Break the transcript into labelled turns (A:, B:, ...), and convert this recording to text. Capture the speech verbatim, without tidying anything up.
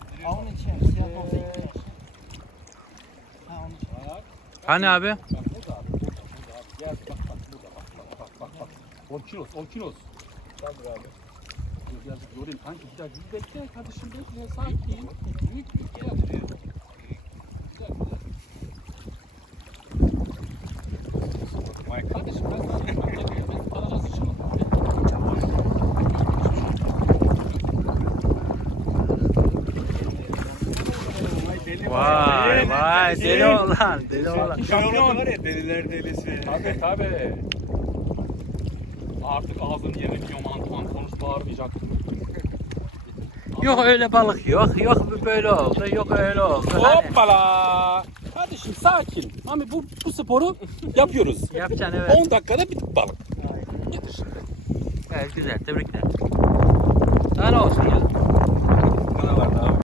A: Ha onun için siyah doksan iki yaş. Ha onun için.
B: Hani abi?
C: Bak burada abi. Burada, burada abi. Gel bak bak burada bak bak bak bak bak. on kilos on kilos.
D: Kaldır abi.
C: Dur yazık yorayım kanki bir daha bir bekle kardeşim bekle sakin. Büyük büyük gel. Güzel güzel. Vay kardeşim ben sana yapmam. Ben alacağız için.
B: Vay vay deli oğlan deli oğlan.
D: Şampiyon var ya deliler delisi.
C: Tabii tabii. Artık ağzını yerini biliyorum Antoine konuş bağırmayacaktım.
B: Yok öyle balık yok. Yok böyle oldu. Yok öyle oldu. Hani
C: Hoppala. Kardeşim sakin. Ama bu bu sporu yapıyoruz.
B: yapacaksın evet.
C: on dakikada bir balık.
B: Evet güzel tebrikler. Daha ne olsun ya?
D: Bana vardı abi.